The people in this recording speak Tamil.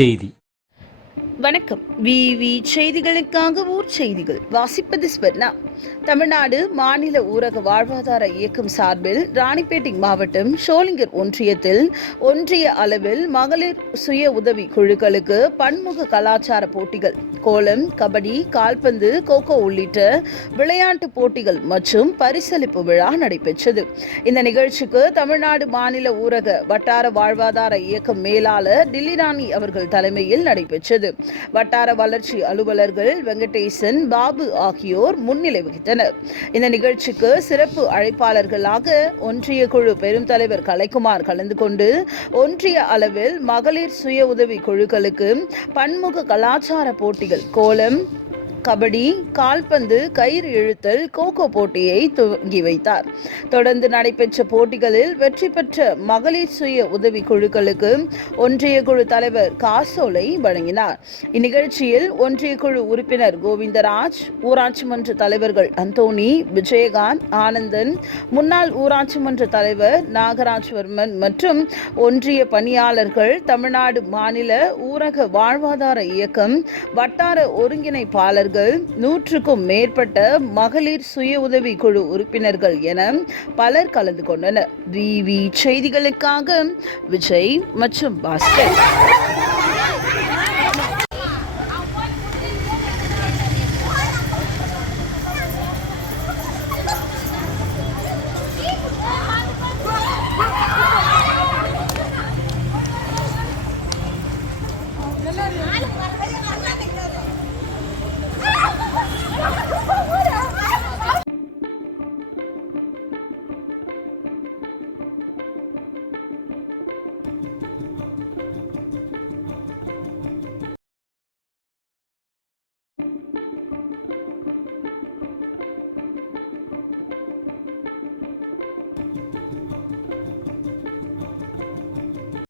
செய்தி. வணக்கம். விவி செய்திகளுக்காக ஊர் செய்திகள் வாசிப்பது ஸ்வர்ணா. தமிழ்நாடு மாநில ஊரக வாழ்வாதார இயக்கம் சார்பில் ராணிப்பேட்டை மாவட்டம் ஷோலிங்கர் ஒன்றியத்தில் ஒன்றிய அளவில் மகளிர் சுய உதவி குழுக்களுக்கு பன்முக கலாச்சார போட்டிகள், கோலம், கபடி, கால்பந்து, கோகோ உள்ளிட்ட விளையாட்டு போட்டிகள் மற்றும் பரிசளிப்பு விழா நடைபெற்றது. இந்த நிகழ்ச்சிக்கு தமிழ்நாடு மாநில ஊரக வட்டார வாழ்வாதார இயக்கம் மேலாளர் டில்லிராணி அவர்கள் தலைமையில் நடைபெற்றது. வட்டார வளர்ச்சி அலுவலர்கள் வெங்கடேசன், பாபு ஆகியோர் முன்னிலை வகித்தனர். இந்த நிகழ்ச்சிக்கு சிறப்பு அழைப்பாளர்களாக ஒன்றிய குழு பெரும் தலைவர் கலைக்குமார் கலந்து கொண்டு ஒன்றிய அளவில் மகளிர் சுய உதவி குழுக்களுக்கு பன்முக கலாச்சார போட்டிகள், கோலம், கபடி, கால்பந்து, கயிறு இழுத்தல், கோகோ போட்டியை துவங்கி வைத்தார். தொடர்ந்து நடைபெற்ற போட்டிகளில் வெற்றி பெற்ற மகளிர் சுய உதவி குழுக்களுக்கு ஒன்றிய குழு தலைவர் காசோலை வழங்கினார். இந்நிகழ்ச்சியில் ஒன்றிய குழு உறுப்பினர் கோவிந்தராஜ், ஊராட்சி மன்ற தலைவர்கள் அந்தோணி, விஜயகாந்த், ஆனந்தன், முன்னாள் ஊராட்சி மன்ற தலைவர் நாகராஜ்வர்மன் மற்றும் ஒன்றிய பணியாளர்கள், தமிழ்நாடு மாநில ஊரக வாழ்வாதார இயக்கம் வட்டார ஒருங்கிணைப்பாளர்கள், 100க்கும் மேற்பட்ட மகளிர் சுய உதவி குழு உறுப்பினர்கள் என பலர் கலந்து கொண்டனர். விவி செய்திகளுக்காக விஜய் மற்றும் பாஸ்கர்.